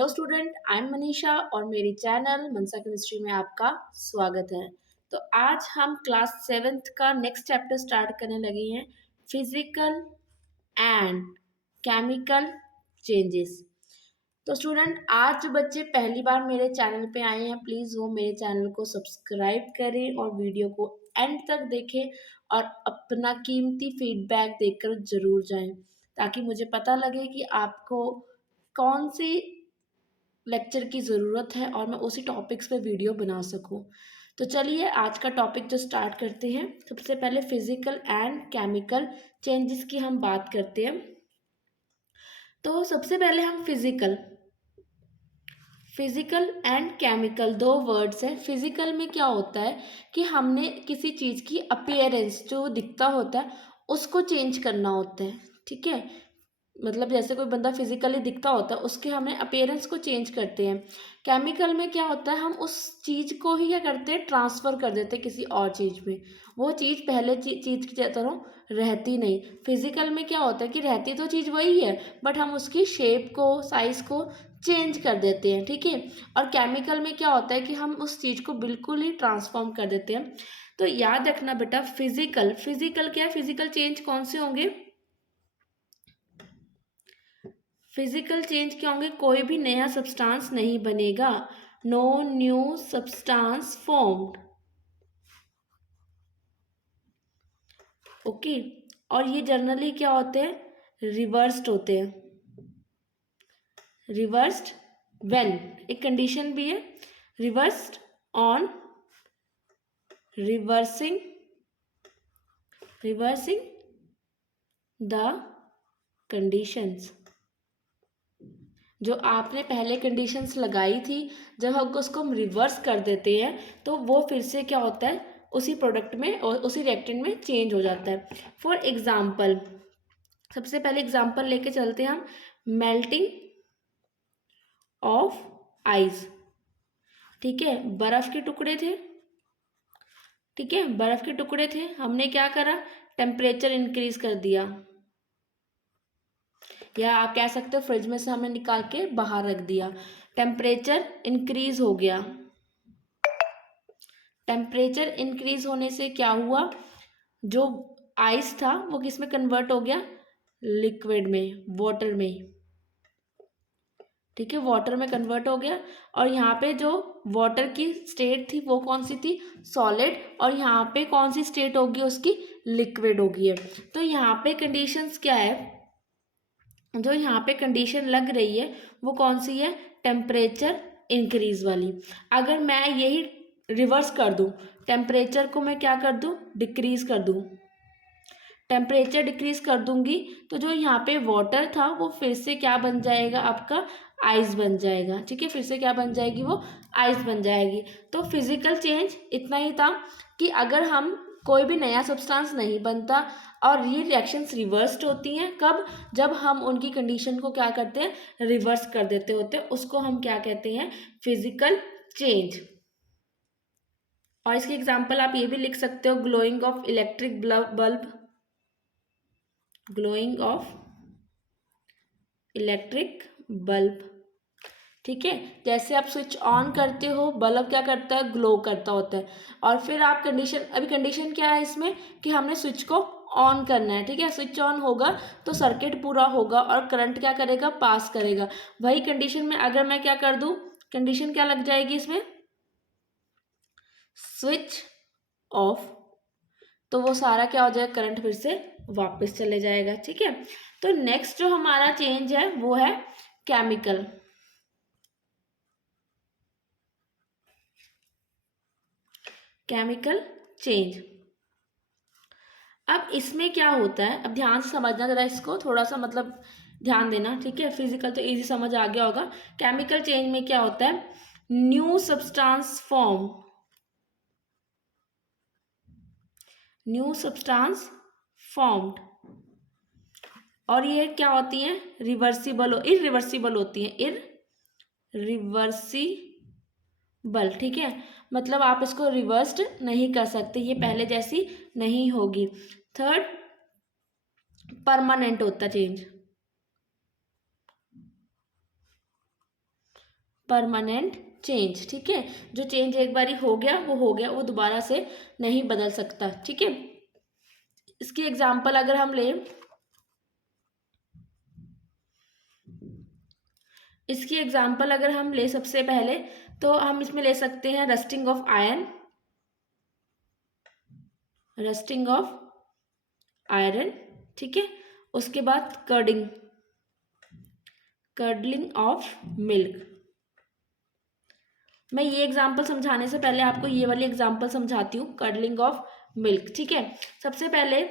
Hello student, I am Manisha और मेरी channel मनसा chemistry में आपका स्वागत है। तो आज हम क्लास 7th का नेक्स्ट चैप्टर स्टार्ट करने लगे हैं, फिजिकल एंड केमिकल चेंजेस। तो स्टूडेंट, आज जो बच्चे पहली बार मेरे चैनल पे आए हैं, प्लीज़ वो मेरे चैनल को सब्सक्राइब करें और वीडियो को एंड तक देखें और अपना कीमती फीडबैक देकर ज़रूर जाएं, ताकि मुझे पता लगे कि आपको कौन सी लेक्चर की ज़रूरत है और मैं उसी टॉपिक्स पे वीडियो बना सकूं। तो चलिए आज का टॉपिक जो स्टार्ट करते हैं। सबसे पहले फिजिकल एंड केमिकल चेंजेस की हम बात करते हैं। तो सबसे पहले हम फिजिकल एंड केमिकल दो वर्ड्स हैं। फिजिकल में क्या होता है कि हमने किसी चीज़ की अपीयरेंस जो दिखता होता है उसको चेंज करना होता है, ठीक है। मतलब जैसे कोई बंदा फिजिकली दिखता होता है, उसके हमें अपीयरेंस को चेंज करते हैं। केमिकल में क्या होता है, हम उस चीज़ को ही क्या करते हैं, ट्रांसफ़र कर देते हैं किसी और चीज़ में। वो चीज़ पहले चीज़ की तरह रहती नहीं। फिजिकल में क्या होता है कि रहती तो चीज़ वही है, बट हम उसकी शेप को, साइज़ को चेंज कर देते हैं, ठीक है। और केमिकल में क्या होता है कि हम उस चीज़ को बिल्कुल ही ट्रांसफॉर्म कर देते हैं। तो याद रखना बेटा, फिजिकल क्या है, फिजिकल चेंज कौन से होंगे, फिजिकल चेंज क्या होंगे, कोई भी नया सब्सटेंस नहीं बनेगा, no new substance formed, okay. और ये जनरली क्या होते हैं, रिवर्स्ड होते हैं। रिवर्स्ड व्हेन, एक कंडीशन भी है, reversed on reversing the conditions. जो आपने पहले कंडीशंस लगाई थी, जब हम उसको हम रिवर्स कर देते हैं तो वो फिर से क्या होता है, उसी प्रोडक्ट में और उसी रिएक्टेंट में चेंज हो जाता है। फॉर एग्जाम्पल, सबसे पहले एग्जाम्पल लेके चलते हैं हम, मेल्टिंग ऑफ आइस, ठीक है। बर्फ़ के टुकड़े थे, ठीक है, बर्फ़ के टुकड़े थे, हमने क्या करा, टेम्परेचर इंक्रीज कर दिया, या आप कह सकते हो फ्रिज में से हमने निकाल के बाहर रख दिया, टेम्परेचर इंक्रीज हो गया। टेम्परेचर इंक्रीज होने से क्या हुआ, जो आइस था वो किस में कन्वर्ट हो गया, लिक्विड में, वाटर में, ठीक है, वाटर में कन्वर्ट हो गया। और यहाँ पे जो वाटर की स्टेट थी वो कौन सी थी, सॉलिड, और यहाँ पे कौन सी स्टेट होगी उसकी, लिक्विड होगी है। तो यहाँ पे कंडीशंस क्या है, जो यहाँ पे कंडीशन लग रही है वो कौन सी है, टेम्परेचर इंक्रीज वाली। अगर मैं यही रिवर्स कर दूँ, टेम्परेचर को मैं क्या कर दूँ, डिक्रीज कर दूँ, टेम्परेचर डिक्रीज कर दूंगी, तो जो यहाँ पे वाटर था वो फिर से क्या बन जाएगा, आपका आइस बन जाएगा, ठीक है, फिर से क्या बन जाएगी, वो आइस बन जाएगी। तो फिजिकल चेंज इतना ही था कि अगर हम कोई भी नया सब्सटेंस नहीं बनता और ये रिएक्शंस रिवर्स्ड होती हैं, कब, जब हम उनकी कंडीशन को क्या करते हैं, रिवर्स कर देते होते हैं, उसको हम क्या कहते हैं, फिजिकल चेंज। और इसकी एग्जांपल आप ये भी लिख सकते हो, glowing of electric bulb, glowing of electric bulb, ठीक है। जैसे आप स्विच ऑन करते हो, बल्ब क्या करता है, ग्लो करता होता है। और फिर आप कंडीशन, अभी कंडीशन क्या है इसमें कि हमने स्विच को ऑन करना है, ठीक है। स्विच ऑन होगा तो सर्किट पूरा होगा और करंट क्या करेगा, पास करेगा। वही कंडीशन में अगर मैं क्या कर दूं, कंडीशन क्या लग जाएगी इसमें, स्विच ऑफ, तो वो सारा क्या हो जाएगा, करंट फिर से वापस चले जाएगा, ठीक है। तो नेक्स्ट जो हमारा चेंज है वो है केमिकल। केमिकल चेंज, अब इसमें क्या होता है, अब ध्यान से समझना जरा इसको, थोड़ा सा मतलब ध्यान देना, ठीक है। फिजिकल तो इजी समझ आ गया होगा। केमिकल चेंज में क्या होता है, new substance form, new substance formed, और ये क्या होती हैं, रिवर्सिबल, इरिवर्सिबल होती हैं, इरिवर्सिबल, ठीक है। मतलब आप इसको रिवर्स्ड नहीं कर सकते, ये पहले जैसी नहीं होगी। थर्ड, परमानेंट होता चेंज, परमानेंट चेंज। ठीक है, जो चेंज एक बारी हो गया, वो दोबारा से नहीं बदल सकता। ठीक है, इसकी एग्जाम्पल अगर हम लें, सबसे पहले तो हम इसमें ले सकते हैं रस्टिंग ऑफ आयरन, ठीक है। उसके बाद कर्डलिंग ऑफ मिल्क। मैं ये एग्जाम्पल समझाने से पहले आपको ये वाली एग्जाम्पल समझाती हूँ, कर्डलिंग ऑफ मिल्क। ठीक है, सबसे पहले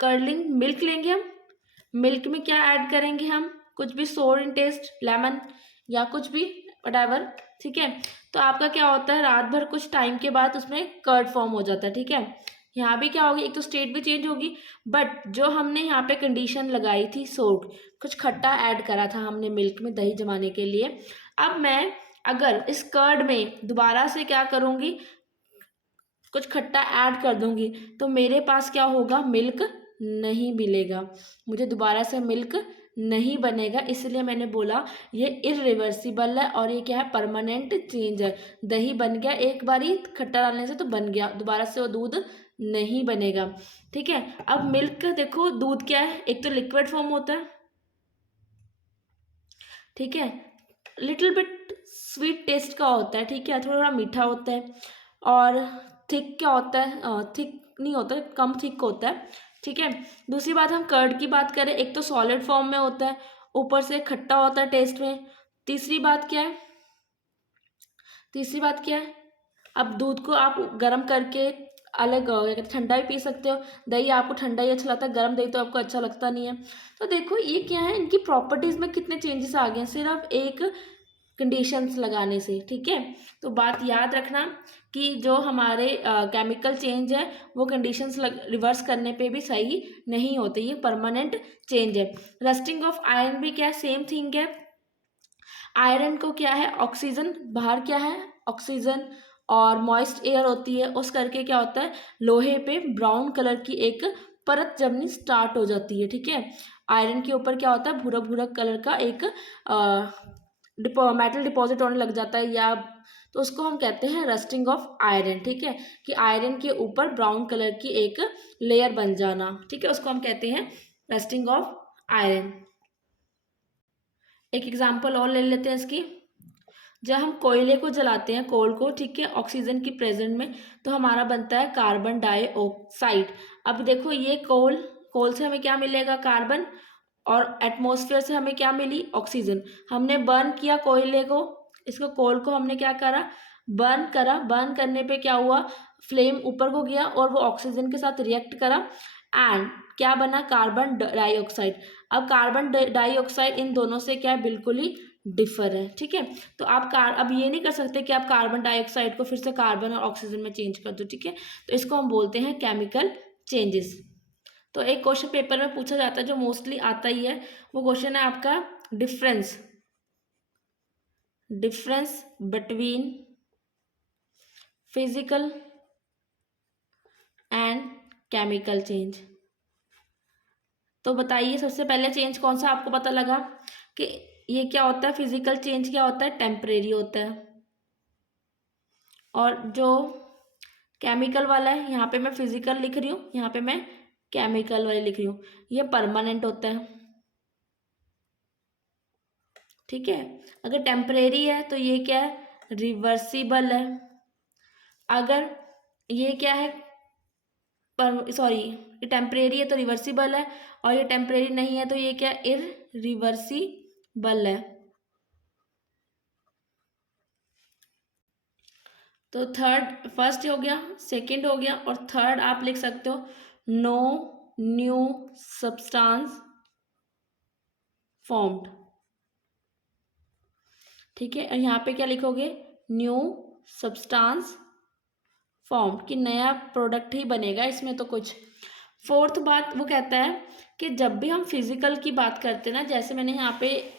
कर्डलिंग मिल्क लेंगे हम। मिल्क में क्या ऐड करेंगे हम, कुछ भी सोर इन टेस्ट, लेमन या कुछ भी व्हाटएवर। ठीक है, तो आपका क्या होता है, रात भर कुछ टाइम के बाद उसमें कर्ड फॉर्म हो जाता है। ठीक है, यहाँ भी क्या होगी, एक तो स्टेट भी चेंज होगी, बट जो हमने यहाँ पे कंडीशन लगाई थी सोर्ट, कुछ खट्टा ऐड करा था हमने मिल्क में दही जमाने के लिए। अब मैं अगर इस कर्ड में दोबारा से क्या करूँगी, कुछ खट्टा ऐड कर दूंगी, तो मेरे पास क्या होगा, मिल्क नहीं मिलेगा, मुझे दोबारा से मिल्क नहीं बनेगा। इसलिए मैंने बोला ये इरिवर्सिबल है और ये क्या है, परमानेंट चेंज है। दही बन गया एक बारी खट्टा डालने से तो बन गया, दोबारा से वो दूध नहीं बनेगा। ठीक है, अब मिल्क देखो, दूध क्या है, एक तो लिक्विड फॉर्म होता है, ठीक है, लिटिल बिट स्वीट टेस्ट का होता है। ठीक है, थोड़ा थोड़ा मीठा होता है, और थिक क्या होता है, थिक नहीं होता है, कम थिक होता है। ठीक है, दूसरी बात हम कर्ड की बात करें, एक तो सॉलिड फॉर्म में होता है, ऊपर से खट्टा होता है टेस्ट में। तीसरी बात क्या है, अब दूध को आप गर्म करके अलग ठंडा ही पी सकते हो, दही आपको ठंडा ही अच्छा लगता है, गर्म दही तो आपको अच्छा लगता नहीं है। तो देखो ये क्या है, इनकी प्रॉपर्टीज में कितने चेंजेस आ गए हैं सिर्फ एक कंडीशंस लगाने से। ठीक है, तो बात याद रखना कि जो हमारे केमिकल चेंज है वो कंडीशंस रिवर्स करने पे भी सही नहीं होते, ये परमानेंट चेंज है। रस्टिंग ऑफ आयरन भी क्या है, सेम थिंग है। आयरन को क्या है, ऑक्सीजन, बाहर क्या है ऑक्सीजन और मॉइस्ट एयर होती है, उस करके क्या होता है, लोहे पे ब्राउन कलर की एक परत जमनी स्टार्ट हो जाती है। ठीक है, आयरन के ऊपर क्या होता है, भूरा भूरा कलर का एक मेटल डिपॉजिट होने लग जाता है, या तो उसको हम कहते हैं रस्टिंग ऑफ आयरन। ठीक है, कि आयरन के ऊपर ब्राउन कलर की एक लेयर बन जाना। ठीक है, उसको हम कहते हैं रस्टिंग ऑफ आयरन। एक एग्जांपल और ले लेते हैं इसकी, जब हम कोयले को जलाते हैं, कोल को, ठीक है, ऑक्सीजन की प्रेजेंट में, तो हमारा बनता है कार्बन डाइऑक्साइड। अब देखो ये कोल से हमें क्या मिलेगा, कार्बन, और एटमॉस्फेयर से हमें क्या मिली, ऑक्सीजन। हमने बर्न किया कोयले को, इसको कोल को हमने क्या करा, बर्न करा, बर्न करने पे क्या हुआ, फ्लेम ऊपर को गया और वो ऑक्सीजन के साथ रिएक्ट करा, एंड क्या बना, कार्बन डाइऑक्साइड। अब कार्बन डाइऑक्साइड इन दोनों से क्या है, बिल्कुल ही डिफर है। ठीक है, तो आप अब ये नहीं कर सकते कि आप कार्बन डाइऑक्साइड को फिर से कार्बन और ऑक्सीजन में चेंज कर दो। ठीक है, तो इसको हम बोलते हैं केमिकल चेंजेस। तो एक क्वेश्चन पेपर में पूछा जाता है जो मोस्टली आता ही है, वो क्वेश्चन है आपका difference between physical and chemical change. तो बताइए सबसे पहले चेंज कौन सा आपको पता लगा, कि ये क्या होता है, फिजिकल चेंज क्या होता है, टेम्परेरी होता है, और जो केमिकल वाला है, यहाँ पे मैं फिजिकल लिख रही हूँ, यहाँ पे मैं केमिकल वाले लिख रही हूँ, ये परमानेंट होता है। ठीक है, अगर टेम्परेरी है तो ये क्या है, रिवर्सिबल है। अगर ये क्या है, सॉरी, ये टेम्परेरी है तो रिवर्सिबल है, और ये टेम्परेरी नहीं है तो ये क्या, इरिवर्सिबल है। तो थर्ड, फर्स्ट हो गया, सेकंड हो गया, और थर्ड आप लिख सकते हो, नो न्यू सब्सटेंस फॉर्म्ड। ठीक है, और यहाँ पे क्या लिखोगे, न्यू सब्सटेंस फॉर्म्ड, कि नया प्रोडक्ट ही बनेगा इसमें तो कुछ। फोर्थ बात वो कहता है कि जब भी हम फिजिकल की बात करते हैं ना, जैसे मैंने यहाँ पे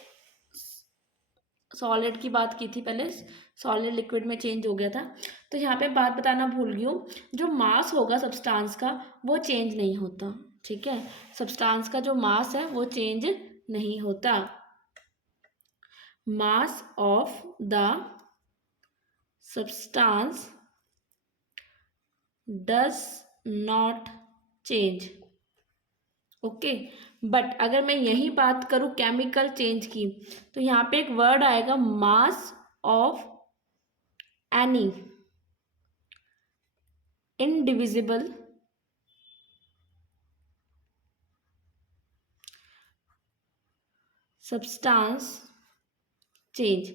सॉलिड की बात की थी पहले, सॉलिड लिक्विड में चेंज हो गया था, तो यहाँ पे बात बताना भूल गई हूँ, जो मास होगा सब्सटेंस का वो चेंज नहीं होता। ठीक है, सब्सटेंस का जो मास है वो चेंज नहीं होता। mass of the substance does not change. Okay, but अगर मैं यही बात करूं केमिकल चेंज की, तो यहाँ पे एक वर्ड आएगा mass of any indivisible substance change.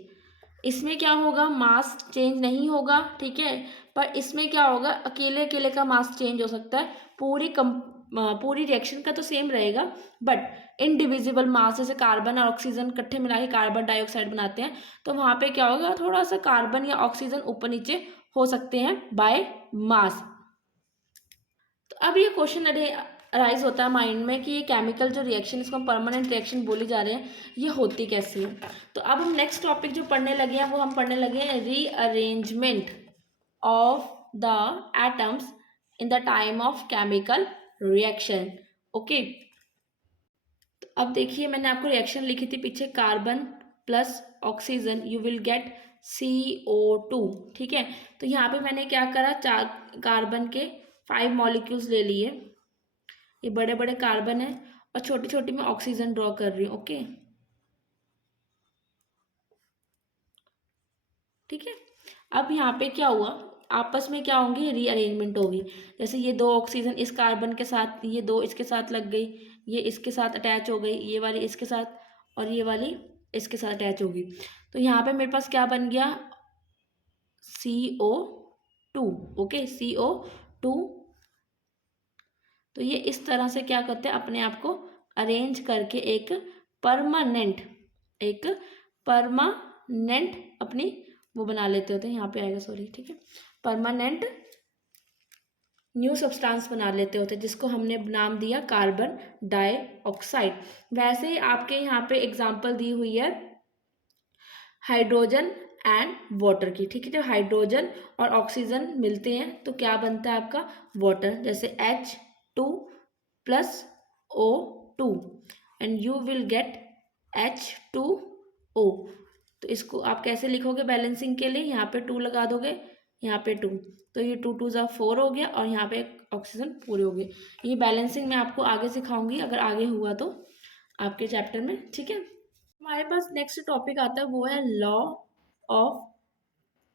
इसमें क्या होगा, मास चेंज नहीं होगा, ठीक है, पर इसमें क्या होगा, अकेले अकेले का मास चेंज हो सकता है, पूरी रिएक्शन का तो सेम रहेगा, बट इनडिविजिबल मास, जैसे कार्बन और ऑक्सीजन इकट्ठे मिला के कार्बन डाइऑक्साइड बनाते हैं, तो वहाँ पे क्या होगा, थोड़ा सा कार्बन या ऑक्सीजन ऊपर नीचे हो सकते हैं बाय मास। तो अब ये क्वेश्चन अराइज होता है माइंड में कि ये केमिकल जो रिएक्शन, इसको हम परमानेंट रिएक्शन बोली जा रहे हैं, ये होती कैसी है। तो अब हम नेक्स्ट टॉपिक जो पढ़ने लगे हैं वो हम पढ़ने लगे हैं rearrangement of the atoms in the time of chemical reaction. Okay, तो अब देखिए मैंने आपको रिएक्शन लिखी थी पीछे, carbon plus oxygen you will get CO2, ठीक है। तो यहाँ पे मैंने क्या करा, 4 कार्बन के 5 मॉलिक्यूल्स ले लिए, ये बड़े बड़े कार्बन है, और छोटी छोटी मैं ऑक्सीजन ड्रॉ कर रही हूँ। ओके, ठीक है। अब यहाँ पे क्या हुआ, आपस में क्या होंगी, रीअरेंजमेंट होगी। जैसे ये 2 ऑक्सीजन इस कार्बन के साथ, ये 2 इसके साथ लग गई, ये इसके साथ अटैच हो गई, ये वाली इसके साथ, और ये वाली इसके साथ अटैच होगी। तो यहाँ पे मेरे पास क्या बन गया, CO2। Okay, CO2। तो ये इस तरह से क्या करते हैं, अपने आप को अरेंज करके परमानेंट एक परमानेंट अपनी वो बना लेते होते हैं, यहाँ पे आएगा सॉरी, ठीक है, परमानेंट न्यू सब्सटेंस बना लेते होते हैं, जिसको हमने नाम दिया कार्बन डाइऑक्साइड। वैसे ही आपके यहाँ पे एग्जांपल दी हुई है हाइड्रोजन एंड वाटर की, ठीक है। जब हाइड्रोजन और ऑक्सीजन मिलते हैं तो क्या बनता है आपका, वाटर, जैसे H2 plus O2 and you will get H2O। तो इसको आप कैसे लिखोगे बैलेंसिंग के लिए, यहाँ पे 2 लगा दोगे, यहाँ पे 2, तो ये 2 2 ज़ा 4 हो गया, और यहाँ पे ऑक्सीजन पूरे हो गए। ये बैलेंसिंग मैं आपको आगे सिखाऊंगी अगर आगे हुआ तो आपके चैप्टर में, ठीक है। हमारे पास नेक्स्ट टॉपिक आता है, वो है law of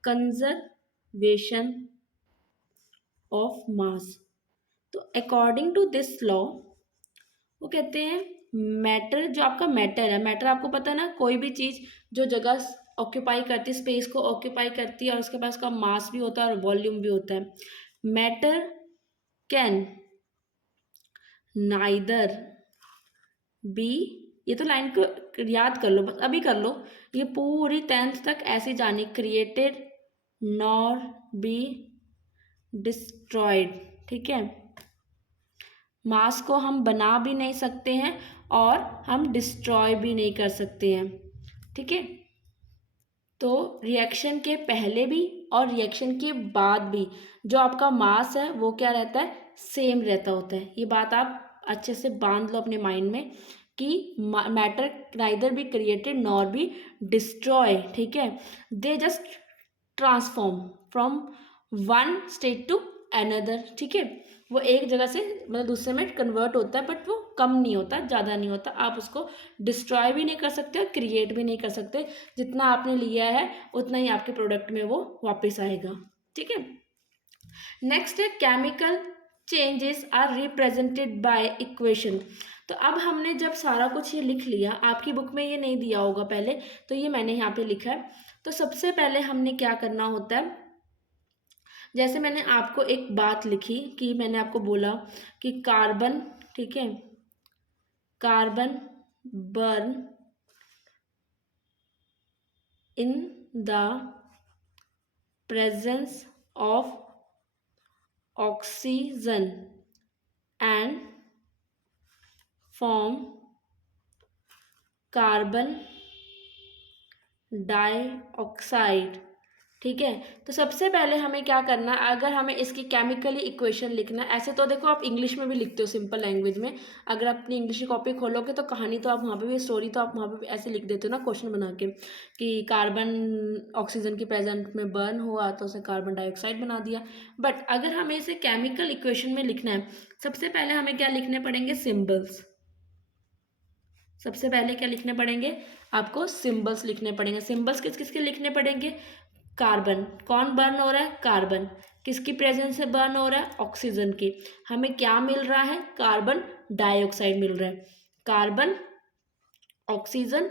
conservation of mass. तो अकॉर्डिंग टू दिस लॉ, वो कहते हैं मैटर, जो आपका मैटर है, मैटर आपको पता है ना, कोई भी चीज़ जो जगह ऑक्यूपाई करती है, स्पेस को ऑक्यूपाई करती है, और उसके पास का मास भी होता है और वॉल्यूम भी होता है। मैटर कैन नाइदर बी, ये तो लाइन को याद कर लो, बस अभी कर लो, ये पूरी 10th तक ऐसे जानी, क्रिएटेड नॉर बी डिस्ट्रॉयड, ठीक है। मास को हम बना भी नहीं सकते हैं और हम डिस्ट्रॉय भी नहीं कर सकते हैं, ठीक है। तो रिएक्शन के पहले भी और रिएक्शन के बाद भी जो आपका मास है वो क्या रहता है, सेम रहता होता है। ये बात आप अच्छे से बांध लो अपने माइंड में कि matter neither be created nor be destroy, ठीक है, they just transform from one state to another, ठीक है। वो एक जगह से मतलब दूसरे में कन्वर्ट होता है, बट वो कम नहीं होता, ज़्यादा नहीं होता। आप उसको डिस्ट्रॉय भी नहीं कर सकते और क्रिएट भी नहीं कर सकते, जितना आपने लिया है उतना ही आपके प्रोडक्ट में वो वापस आएगा, ठीक है। नेक्स्ट है chemical changes are represented by equation. तो अब हमने जब सारा कुछ ये लिख लिया, आपकी बुक में ये नहीं दिया होगा पहले, तो ये मैंने यहाँ पे लिखा है। तो सबसे पहले हमने क्या करना होता है, जैसे मैंने आपको एक बात लिखी कि मैंने आपको बोला कि कार्बन, ठीक है, carbon burn in the presence of oxygen and form carbon dioxide ठीक है। तो सबसे पहले हमें क्या करना है, अगर हमें इसकी केमिकली इक्वेशन लिखना है, ऐसे तो देखो आप इंग्लिश में भी लिखते हो सिंपल लैंग्वेज में, अगर आप अपनी इंग्लिश की कॉपी खोलोगे तो कहानी तो आप वहाँ पे भी, स्टोरी तो आप वहाँ पे भी ऐसे लिख देते हो ना क्वेश्चन बना के, कि कार्बन ऑक्सीजन के प्रेजेंट में बर्न हुआ तो उसे कार्बन डाइऑक्साइड बना दिया। बट अगर हमें इसे केमिकल इक्वेशन में लिखना है, सबसे पहले हमें क्या लिखने पड़ेंगे, सिम्बल्स। सबसे पहले क्या लिखने पड़ेंगे, आपको सिंबल्स लिखने पड़ेंगे। सिंबल्स किस किस के लिखने पड़ेंगे, कार्बन, कौन बर्न हो रहा है, कार्बन, किसकी प्रेजेंस से बर्न हो रहा है, ऑक्सीजन की। हमें क्या मिल रहा है, कार्बन डाइऑक्साइड मिल रहा है, कार्बन, ऑक्सीजन,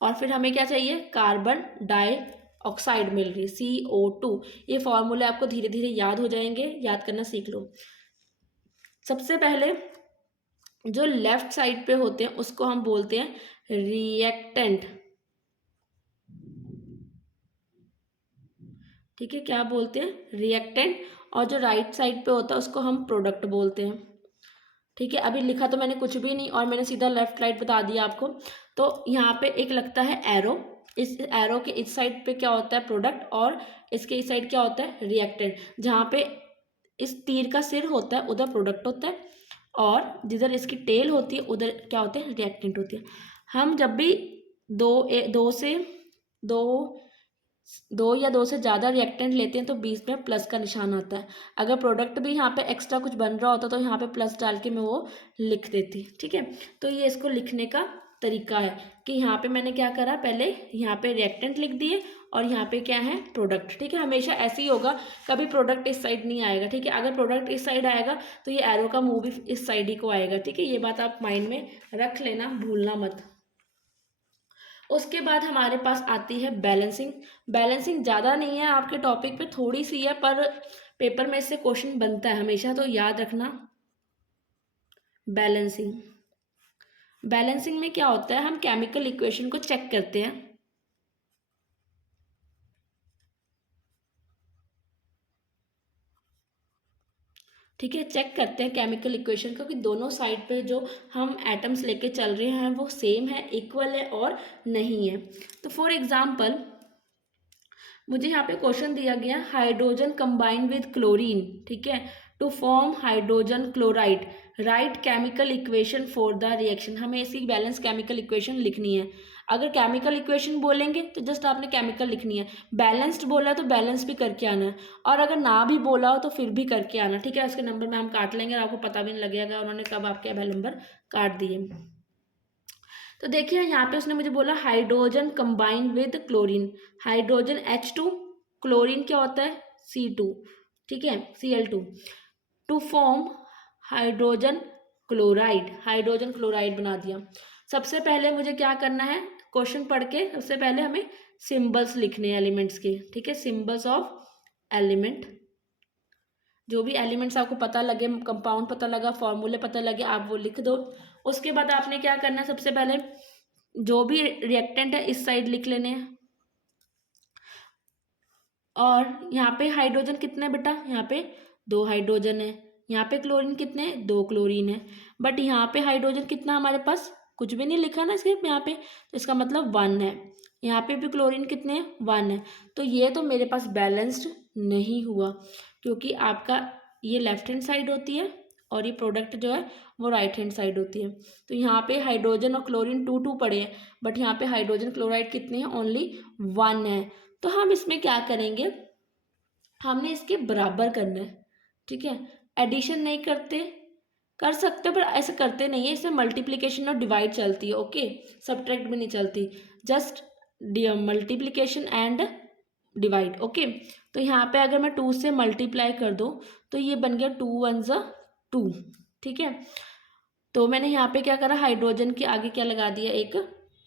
और फिर हमें क्या चाहिए, कार्बन डाइऑक्साइड मिल रही है, CO2। ये फॉर्मूले आपको धीरे धीरे याद हो जाएंगे, याद करना सीख लो। सबसे पहले जो लेफ्ट साइड पे होते हैं उसको हम बोलते हैं रिएक्टेंट। ठीक है, क्या बोलते हैं, रिएक्टेंट। और जो राइट साइड पे होता है उसको हम प्रोडक्ट बोलते हैं। ठीक है, अभी लिखा तो मैंने कुछ भी नहीं और मैंने सीधा लेफ्ट राइट बता दिया आपको। तो यहाँ पे एक लगता है एरो, इस एरो के इस साइड पे क्या होता है, प्रोडक्ट, और इसके इस साइड क्या होता है, रिएक्टेंट। जहाँ पे इस तीर का सिर होता है उधर प्रोडक्ट होता है, और जिधर इसकी टेल होती है उधर क्या होते हैं, रिएक्टेंट होती है। हम जब भी दो दो या दो से ज़्यादा रिएक्टेंट लेते हैं तो बीच में प्लस का निशान आता है। अगर प्रोडक्ट भी यहाँ पे एक्स्ट्रा कुछ बन रहा होता तो यहाँ पे प्लस डाल के मैं वो लिख देती। ठीक है, तो ये इसको लिखने का तरीका है कि यहाँ पे मैंने क्या करा, पहले यहाँ पे रिएक्टेंट लिख दिए और यहाँ पे क्या है, प्रोडक्ट। ठीक है, हमेशा ऐसे ही होगा, कभी प्रोडक्ट इस साइड नहीं आएगा। ठीक है, अगर प्रोडक्ट इस साइड आएगा तो ये एरो का मूव भी इस साइड ही को आएगा। ठीक है, ये बात आप माइंड में रख लेना, भूलना मत। उसके बाद हमारे पास आती है बैलेंसिंग। बैलेंसिंग ज़्यादा नहीं है आपके टॉपिक पे, थोड़ी सी है, पर पेपर में इससे क्वेश्चन बनता है हमेशा, तो याद रखना। बैलेंसिंग, बैलेंसिंग में क्या होता है, हम केमिकल इक्वेशन को चेक करते हैं। ठीक है, चेक करते हैं केमिकल इक्वेशन को कि दोनों साइड पे जो हम एटम्स लेके चल रहे हैं वो सेम है, इक्वल है और नहीं है। तो फॉर एग्जांपल मुझे यहाँ पे क्वेश्चन दिया गया, हाइड्रोजन कंबाइन विद क्लोरीन, ठीक है, to form hydrogen chloride, right chemical equation for the reaction. हमें इसकी बैलेंस केमिकल इक्वेशन लिखनी है। अगर केमिकल इक्वेशन बोलेंगे तो जस्ट आपने केमिकल लिखनी है, बैलेंस्ड बोला तो बैलेंस भी करके आना है, और अगर ना भी बोला हो तो फिर भी करके आना। ठीक है, उसके नंबर में हम काट लेंगे और आपको पता भी नहीं लगेगा उन्होंने कब आपके नंबर काट दिए। तो देखिए यहाँ पे उसने मुझे बोला hydrogen combined with chlorine, hydrogen H2, chlorine क्या होता है, C2, ठीक है, Cl2, to form hydrogen chloride, hydrogen chloride बना दिया। सबसे पहले मुझे क्या करना है, क्वेश्चन पढ़ के सबसे पहले हमें सिंबल्स लिखने हैं एलिमेंट्स के। ठीक है, सिंबल्स ऑफ एलिमेंट, जो भी एलिमेंट्स आपको पता लगे, कंपाउंड पता लगा, फॉर्मूले पता लगे, आप वो लिख दो। उसके बाद आपने क्या करना है, सबसे पहले जो भी रिएक्टेंट है इस साइड लिख लेने हैं। और यहाँ पे हाइड्रोजन कितने बेटा, यहाँ पे 2 हाइड्रोजन है, यहाँ पे क्लोरीन कितने हैं, 2 क्लोरीन है। बट यहाँ पे हाइड्रोजन कितना हमारे पास, कुछ भी नहीं लिखा ना सिर्फ यहाँ पे, तो इसका मतलब 1 है। यहाँ पे भी क्लोरीन कितने हैं, 1 है। तो ये तो मेरे पास बैलेंस्ड नहीं हुआ, क्योंकि आपका ये लेफ्ट हैंड साइड होती है और ये प्रोडक्ट जो है वो राइट हैंड साइड होती है। तो यहाँ पे हाइड्रोजन और क्लोरीन 2 पड़े हैं, बट यहाँ पे हाइड्रोजन क्लोराइड कितने हैं, ओनली 1 है। तो हम इसमें क्या करेंगे, हमने इसके बराबर करना है। ठीक है, एडिशन नहीं करते, कर सकते पर ऐसे करते नहीं है, इसमें मल्टीप्लिकेशन और डिवाइड चलती है। ओके, सब्ट्रैक्ट भी नहीं चलती, just multiplication and divide. Okay, तो यहाँ पे अगर मैं 2 से मल्टीप्लाई कर दूँ तो ये बन गया 2 1 2। ठीक है, तो मैंने यहाँ पे क्या करा, हाइड्रोजन के आगे क्या लगा दिया, एक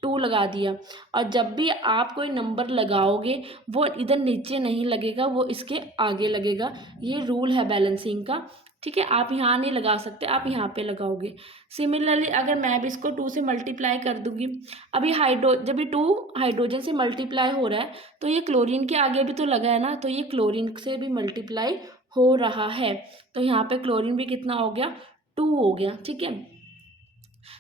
2 लगा दिया। और जब भी आप कोई नंबर लगाओगे वो इधर नीचे नहीं लगेगा, वो इसके आगे लगेगा। ये रूल है बैलेंसिंग का। ठीक है, आप यहाँ नहीं लगा सकते, आप यहाँ पे लगाओगे। सिमिलरली अगर मैं भी इसको 2 से मल्टीप्लाई कर दूंगी, अभी जब ये 2 हाइड्रोजन से मल्टीप्लाई हो रहा है तो ये क्लोरीन के आगे भी तो लगा है ना, तो ये क्लोरीन से भी मल्टीप्लाई हो रहा है। तो यहाँ पे क्लोरीन भी कितना हो गया, 2 हो गया। ठीक है,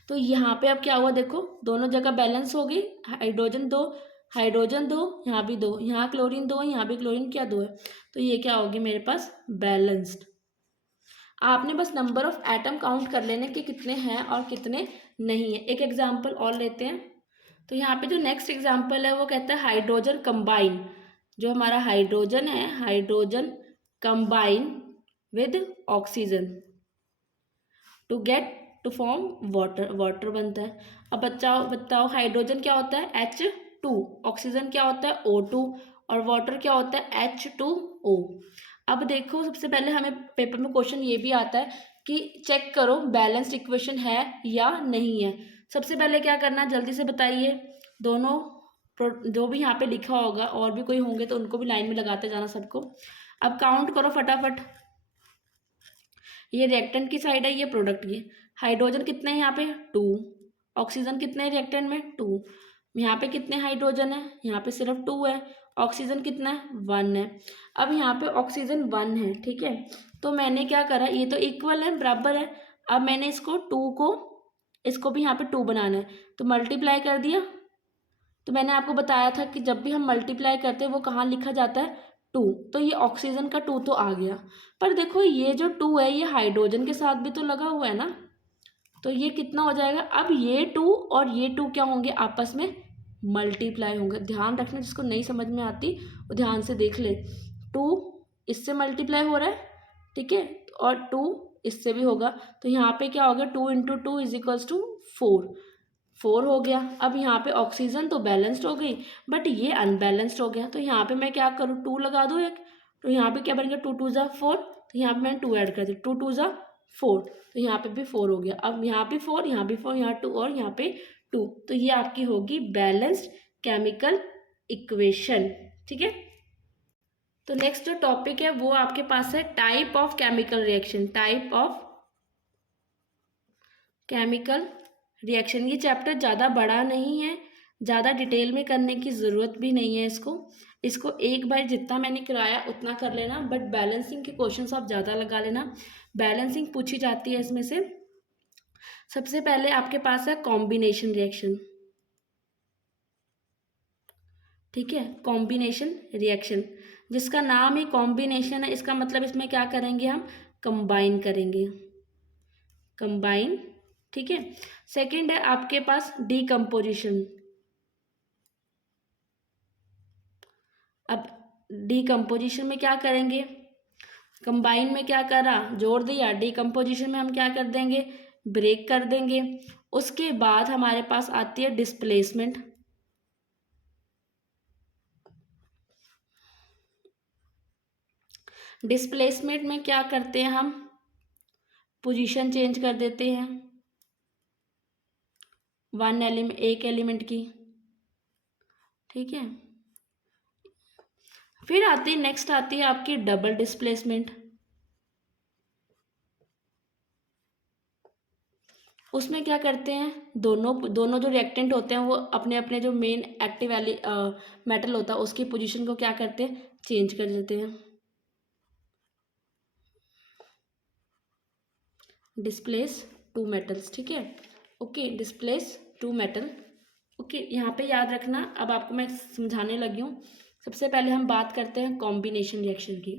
तो यहाँ पे अब क्या हुआ, देखो दोनों जगह बैलेंस हो गई, हाइड्रोजन 2 हाइड्रोजन 2, यहाँ भी 2, यहाँ क्लोरीन 2, यहाँ भी क्लोरीन क्या 2 है, तो ये क्या होगी मेरे पास बैलेंस्ड। आपने बस नंबर ऑफ एटम काउंट कर लेने कि कितने हैं और कितने नहीं है। एक एग्जांपल और लेते हैं। तो यहाँ पे जो नेक्स्ट एग्जांपल है वो कहता है हाइड्रोजन कंबाइन। जो हमारा हाइड्रोजन है, hydrogen combine with oxygen to get to form water, water बनता है। अब बताओ हाइड्रोजन क्या होता है H2, ऑक्सीजन क्या होता है O2 और वाटर क्या होता है H2O। अब देखो सबसे पहले हमें पेपर में क्वेश्चन ये भी आता है कि चेक करो बैलेंस्ड इक्वेशन है या नहीं है। सबसे पहले क्या करना है जल्दी से बताइए। दोनों जो भी यहाँ पे लिखा होगा और भी कोई होंगे तो उनको भी लाइन में लगाते जाना सबको। अब काउंट करो फटाफट। ये रिएक्टेंट की साइड है, ये प्रोडक्ट की। हाइड्रोजन कितने हैं यहाँ पे 2, ऑक्सीजन कितने हैं रिएक्टेंट में 2। यहाँ पे कितने हाइड्रोजन है, यहाँ पे सिर्फ 2 है। ऑक्सीजन कितना है 1 है। अब यहाँ पे ऑक्सीजन 1 है, ठीक है। तो मैंने क्या करा, ये तो इक्वल है, बराबर है। अब मैंने इसको 2 को, इसको भी यहाँ पे 2 बनाना है तो मल्टीप्लाई कर दिया। तो मैंने आपको बताया था कि जब भी हम मल्टीप्लाई करते हैं वो कहाँ लिखा जाता है 2। तो ये ऑक्सीजन का 2 तो आ गया, पर देखो ये जो 2 है ये हाइड्रोजन के साथ भी तो लगा हुआ है ना, तो ये कितना हो जाएगा। अब ये 2 और ये 2 क्या होंगे आपस में मल्टीप्लाई होंगे। ध्यान रखना, जिसको नहीं समझ में आती वो ध्यान से देख ले। 2 इससे मल्टीप्लाई हो रहा है, ठीक है, और 2 इससे भी होगा। तो यहाँ पे क्या होगा 2 × 2 = 4 हो गया। अब यहाँ पे ऑक्सीजन तो बैलेंस्ड हो गई बट ये अनबैलेंस्ड हो गया। तो यहाँ पे मैं क्या करूँ 2 लगा दूँ एक, तो यहाँ पे क्या बन गया 2 × 2 = 4। तो यहाँ पे मैंने 2 ऐड कर दिया, 2 × 2 = 4। तो यहाँ पे भी 4 हो गया। अब यहाँ भी 4, यहाँ भी 4, यहाँ 2 और यहाँ पे 2। तो ये आपकी होगी बैलेंस्ड केमिकल इक्वेशन, ठीक है। तो नेक्स्ट जो टॉपिक है वो आपके पास है type of chemical reaction. Type of chemical reaction. ये चैप्टर ज़्यादा बड़ा नहीं है, ज़्यादा डिटेल में करने की ज़रूरत भी नहीं है। इसको एक बार जितना मैंने कराया उतना कर लेना, बट बैलेंसिंग के क्वेश्चंस आप ज़्यादा लगा लेना। बैलेंसिंग पूछी जाती है इसमें से। सबसे पहले आपके पास है कॉम्बिनेशन रिएक्शन, ठीक है। कॉम्बिनेशन रिएक्शन जिसका नाम ही कॉम्बिनेशन है, इसका मतलब इसमें क्या करेंगे हम कंबाइन करेंगे, कंबाइन, ठीक है। सेकंड है आपके पास डीकम्पोजिशन। अब डीकम्पोजिशन में क्या करेंगे, कंबाइन में क्या करा जोड़ दिया, डीकम्पोजिशन में हम क्या कर देंगे ब्रेक कर देंगे। उसके बाद हमारे पास आती है डिस्प्लेसमेंट। डिस्प्लेसमेंट में क्या करते हैं हम पोजीशन चेंज कर देते हैं एक एलिमेंट की, ठीक है। फिर आती है नेक्स्ट आती है आपकी डबल डिस्प्लेसमेंट। उसमें क्या करते हैं दोनों जो रिएक्टेंट होते हैं वो अपने अपने जो मेन एक्टिव मेटल होता है उसकी पोजीशन को क्या करते हैं चेंज कर देते हैं। डिस्प्लेस 2 मेटल्स, ठीक है, ओके, डिस्प्लेस 2 मेटल, ओके। यहाँ पे याद रखना, अब आपको मैं समझाने लगी हूँ। सबसे पहले हम बात करते हैं कॉम्बिनेशन रिएक्शन की।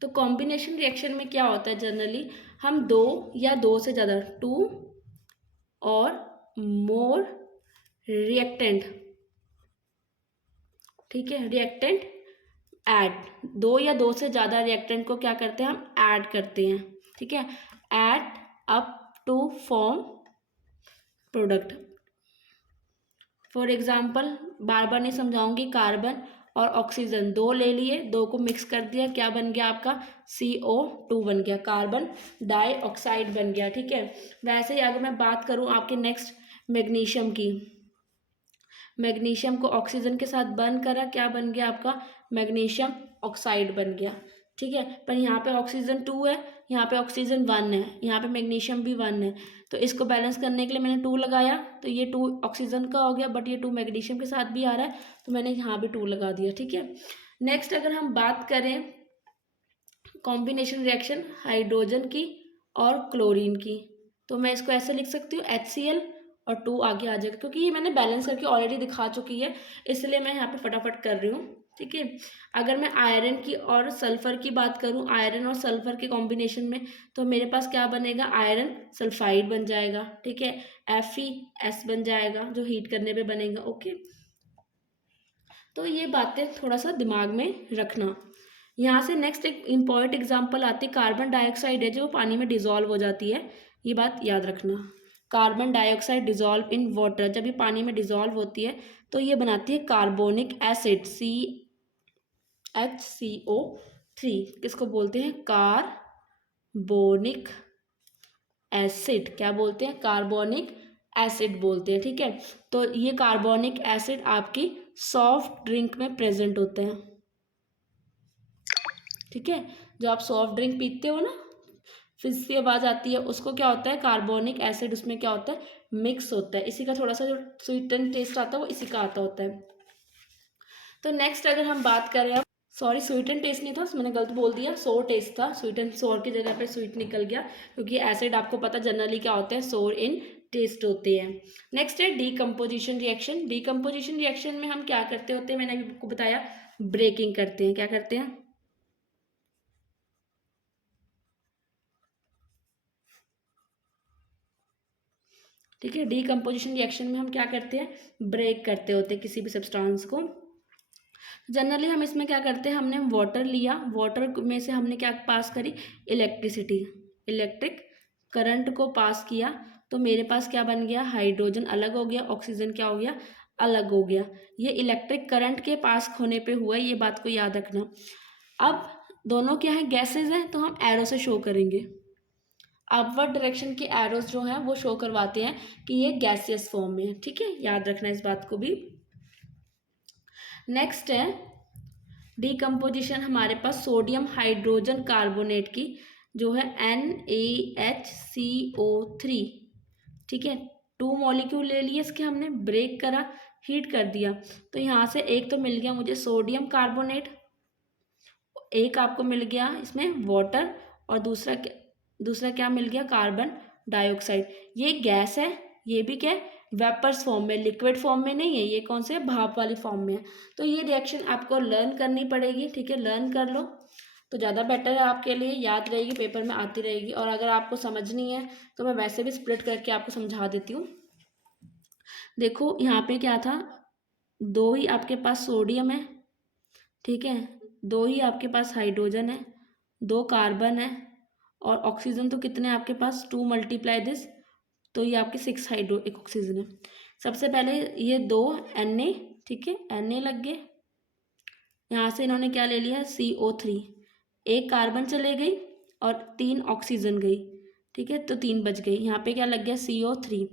तो कॉम्बिनेशन रिएक्शन में क्या होता है जनरली हम 2 या 2 से ज़्यादा 2 और मोर रिएक्टेंट, ठीक है, रिएक्टेंट ऐड 2 या 2 से ज़्यादा रिएक्टेंट को क्या करते हैं हम ऐड करते हैं, ठीक है, add up to form product. For example बार बार नहीं समझाऊंगी, कार्बन और ऑक्सीजन 2 ले लिए, 2 को मिक्स कर दिया, क्या बन गया आपका CO2 बन गया, कार्बन डाइऑक्साइड बन गया, ठीक है। वैसे ही अगर मैं बात करूं आपके नेक्स्ट मैग्नीशियम की, मैग्नीशियम को ऑक्सीजन के साथ बर्न करा, क्या बन गया आपका मैग्नीशियम ऑक्साइड बन गया, ठीक है। पर यहाँ पे ऑक्सीजन 2 है, यहाँ पे ऑक्सीजन 1 है, यहाँ पे मैग्नीशियम भी 1 है। तो इसको बैलेंस करने के लिए मैंने 2 लगाया, तो ये 2 ऑक्सीजन का हो गया, बट ये 2 मैग्नीशियम के साथ भी आ रहा है तो मैंने यहाँ भी 2 लगा दिया, ठीक है। नेक्स्ट अगर हम बात करें कॉम्बिनेशन रिएक्शन हाइड्रोजन की और क्लोरीन की, तो मैं इसको ऐसे लिख सकती हूँ HCl और 2 आगे आ जाएगा, क्योंकि ये मैंने बैलेंस करके ऑलरेडी दिखा चुकी है, इसलिए मैं यहाँ पे फटाफट कर रही हूँ। ठीक है, अगर मैं आयरन की और सल्फर की बात करूँ, आयरन और सल्फर के कॉम्बिनेशन में, तो मेरे पास क्या बनेगा, आयरन सल्फाइड बन जाएगा। ठीक है, FeS बन जाएगा जो हीट करने पे बनेगा। ओके, तो ये बातें थोड़ा सा दिमाग में रखना। यहाँ से नेक्स्ट एक इम्पॉर्टेंट एग्जांपल आती है, कार्बन डाइऑक्साइड है जो पानी में डिजॉल्व हो जाती है, ये बात याद रखना। Carbon dioxide dissolve in water, जब ये पानी में डिजॉल्व होती है तो ये बनाती है कार्बोनिक एसिड CHCO3। किसको बोलते हैं, कार्बोनिक एसिड। क्या बोलते हैं, कार्बोनिक एसिड बोलते हैं। ठीक है, तो ये कार्बोनिक एसिड आपकी सॉफ्ट ड्रिंक में प्रेजेंट होते हैं। ठीक है, जो आप सॉफ्ट ड्रिंक पीते हो ना, फिर से आवाज़ आती है, उसको क्या होता है, कार्बोनिक एसिड उसमें क्या होता है, मिक्स होता है। इसी का थोड़ा सा जो स्वीट एंड टेस्ट आता है वो इसी का आता होता है। तो नेक्स्ट अगर हम बात करें, अब सॉरी स्वीट एंड टेस्ट नहीं था, मैंने गलत बोल दिया, सोर टेस्ट था, स्वीट एंड सोर की जगह पे स्वीट निकल गया, क्योंकि एसिड आपको पता जनरली क्या होते हैं, सोर इन टेस्ट होते हैं। नेक्स्ट है डीकम्पोजिशन रिएक्शन। डीकम्पोजिशन रिएक्शन में हम क्या करते होते हैं, मैंने अभी आपको बताया, ब्रेकिंग करते हैं। क्या करते हैं, ठीक है, डीकम्पोजिशन रिएक्शन में हम क्या करते हैं, ब्रेक करते होते हैं किसी भी सब्सटेंस को। जनरली हम इसमें क्या करते हैं, हमने वाटर लिया, वाटर में से हमने क्या पास करी, इलेक्ट्रिसिटी, इलेक्ट्रिक करंट को पास किया, तो मेरे पास क्या बन गया, हाइड्रोजन अलग हो गया, ऑक्सीजन क्या हो गया, अलग हो गया। ये इलेक्ट्रिक करंट के पास होने पे हुआ, ये बात को याद रखना। अब दोनों क्या है, गैसेज हैं, तो हम एरो से शो करेंगे, अपवर्ड डायरेक्शन के एरोज जो हैं वो शो करवाते हैं कि ये गैसियस फॉर्म में है। ठीक है, याद रखना इस बात को भी। नेक्स्ट है डीकम्पोजिशन, हमारे पास सोडियम हाइड्रोजन कार्बोनेट की जो है NaHCO3। ठीक है, 2 मॉलिक्यूल ले लिए इसके, हमने ब्रेक करा, हीट कर दिया, तो यहाँ से एक तो मिल गया मुझे सोडियम कार्बोनेट, एक आपको मिल गया इसमें वाटर, और दूसरा क्या मिल गया, कार्बन डाइऑक्साइड। ये गैस है, ये भी क्या है, वेपर्स फॉर्म में, लिक्विड फॉर्म में नहीं है, ये कौन से भाप वाली फॉर्म में है। तो ये रिएक्शन आपको लर्न करनी पड़ेगी। ठीक है, लर्न कर लो तो ज़्यादा बेटर है आपके लिए, याद रहेगी, पेपर में आती रहेगी। और अगर आपको समझनी है तो मैं वैसे भी स्प्लिट करके आपको समझा देती हूँ। देखो यहाँ पे क्या था, 2 ही आपके पास सोडियम है, ठीक है, 2 ही आपके पास हाइड्रोजन है, 2 कार्बन है, और ऑक्सीजन तो कितने हैं आपके पास, 2 मल्टीप्लाई दिस, तो ये आपके 6 हाइड्रो, एक ऑक्सीजन है। सबसे पहले ये 2 Na, ठीक है, Na लग गए, यहाँ से इन्होंने क्या ले लिया, CO3, एक कार्बन चले गई और 3 ऑक्सीजन गई। ठीक है, तो 3 बच गई, यहाँ पे क्या लग गया, CO3।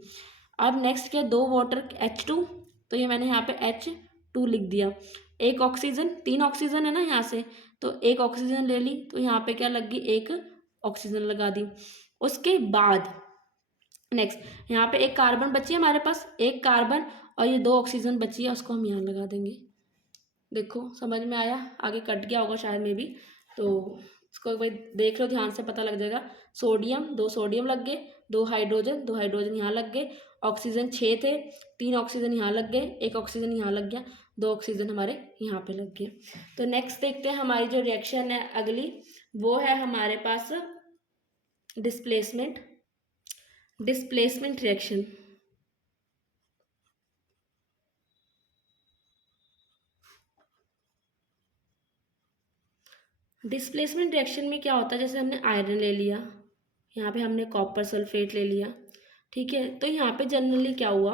अब नेक्स्ट क्या, 2 वाटर H2, तो ये मैंने यहाँ पे H2 लिख दिया, एक ऑक्सीजन, 3 ऑक्सीजन है ना यहाँ से, तो एक ऑक्सीजन ले ली, तो यहाँ पे क्या लग गई, एक ऑक्सीजन लगा दी। उसके बाद नेक्स्ट यहाँ पे एक कार्बन बची है हमारे पास, एक कार्बन, और ये 2 ऑक्सीजन बची है, उसको हम यहाँ लगा देंगे। देखो समझ में आया, आगे कट गया होगा शायद में भी, तो इसको भाई देख लो ध्यान से, पता लग जाएगा। सोडियम, 2 सोडियम लग गए, 2 हाइड्रोजन यहाँ लग गए, ऑक्सीजन 6 थे, 3 ऑक्सीजन यहाँ लग गए, एक ऑक्सीजन यहाँ लग गया, 2 ऑक्सीजन हमारे यहाँ पे लग गए। तो नेक्स्ट देखते हैं हमारी जो रिएक्शन है अगली, वो है हमारे पास डिस्प्लेसमेंट रिएक्शन। डिस्प्लेसमेंट रिएक्शन में क्या होता है, जैसे हमने आयरन ले लिया, यहाँ पे हमने कॉपर सल्फेट ले लिया, ठीक है, तो यहाँ पे जनरली क्या हुआ,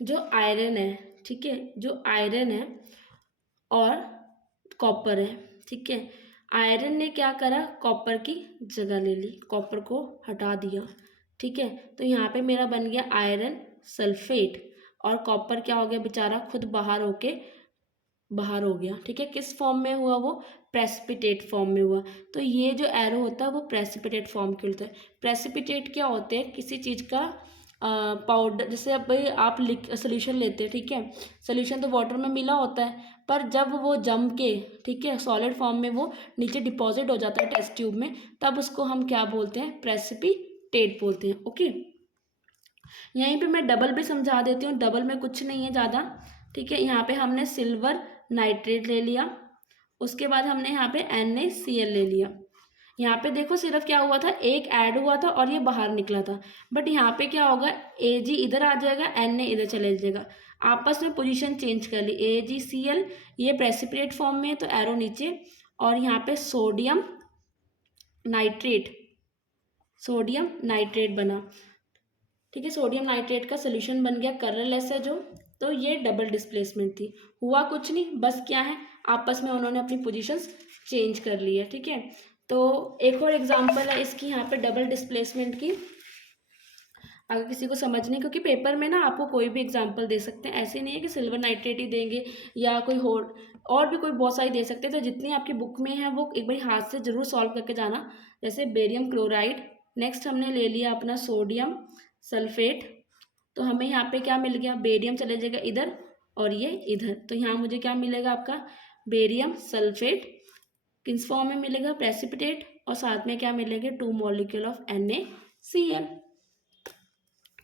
जो आयरन है, ठीक है, जो आयरन है और कॉपर है, ठीक है, आयरन ने क्या करा, कॉपर की जगह ले ली, कॉपर को हटा दिया। ठीक है, तो यहाँ पे मेरा बन गया आयरन सल्फेट, और कॉपर क्या हो गया बेचारा, खुद बाहर हो गया। ठीक है, किस फॉर्म में हुआ वो, प्रेसिपिटेट फॉर्म में हुआ। तो ये जो एरो होता है वो प्रेसिपिटेट फॉर्म के होता है। प्रेसिपिटेट क्या होते हैं, किसी चीज़ का पाउडर, जैसे अब भाई आप सोल्यूशन लेते हैं, ठीक है, सोल्यूशन तो वाटर में मिला होता है, पर जब वो जम के, ठीक है, सॉलिड फॉर्म में वो नीचे डिपॉजिट हो जाता है टेस्ट ट्यूब में, तब उसको हम क्या बोलते हैं, प्रेसिपिटेशन टेट बोलते हैं। ओके, यहीं पे मैं डबल भी समझा देती हूँ। डबल में कुछ नहीं है ज़्यादा, ठीक है। यहाँ पे हमने सिल्वर नाइट्रेट ले लिया, उसके बाद हमने यहाँ पे NaCl ले लिया। यहाँ पे देखो सिर्फ क्या हुआ था, एक ऐड हुआ था और ये बाहर निकला था, बट यहाँ पे क्या होगा, Ag इधर आ जाएगा, Na इधर चले जाएगा, आपस में पोजीशन चेंज कर ली। AgCl ये प्रेसिपिटेट फॉर्म में है तो एरो नीचे, और यहाँ पे सोडियम नाइट्रेट बना, ठीक है। सोडियम नाइट्रेट का सोल्यूशन बन गया, कलरलेस है जो। तो ये डबल डिस्प्लेसमेंट थी, हुआ कुछ नहीं, बस क्या है, आपस में उन्होंने अपनी पोजीशंस चेंज कर ली है, ठीक है। तो एक और एग्जांपल है इसकी यहाँ पे डबल डिस्प्लेसमेंट की, अगर किसी को समझनी, क्योंकि पेपर में ना आपको कोई भी एग्जांपल दे सकते हैं, ऐसे नहीं है कि सिल्वर नाइट्रेट ही देंगे या कोई और भी कोई बहुत सारी दे सकते हैं। तो जितनी आपकी बुक में है वो एक बार हाथ से जरूर सॉल्व करके जाना। जैसे बेरियम क्लोराइड, नेक्स्ट हमने ले लिया अपना सोडियम सल्फेट, तो हमें यहाँ पे क्या मिल गया, बेरियम चले जाएगा इधर और ये इधर, तो यहाँ मुझे क्या मिलेगा आपका बेरियम सल्फेट, किस फॉर्म में मिलेगा, प्रेसिपिटेट, और साथ में क्या मिलेगा 2 मॉलिक्यूल ऑफ NaCl।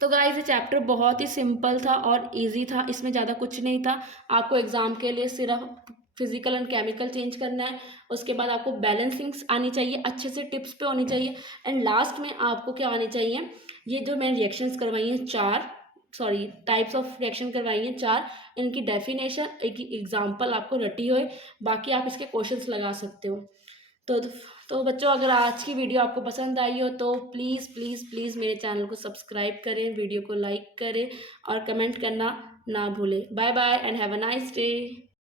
तो गाइस ये चैप्टर बहुत ही सिंपल था और इजी था, इसमें ज़्यादा कुछ नहीं था। आपको एग्जाम के लिए सिर्फ फिजिकल एंड केमिकल चेंज करना है, उसके बाद आपको बैलेंसिंग्स आनी चाहिए, अच्छे से टिप्स पे होनी चाहिए, एंड लास्ट में आपको क्या आनी चाहिए, ये जो मैंने रिएक्शंस करवाई हैं टाइप्स ऑफ रिएक्शन करवाई हैं 4, इनकी डेफिनेशन, एक एग्जाम्पल आपको रटी होए, बाकी आप इसके क्वेश्चंस लगा सकते हो। तो बच्चों, अगर आज की वीडियो आपको पसंद आई हो तो प्लीज़ प्लीज़ प्लीज़ मेरे चैनल को सब्सक्राइब करें, वीडियो को लाइक करें और कमेंट करना ना भूलें। Bye bye and have a nice day.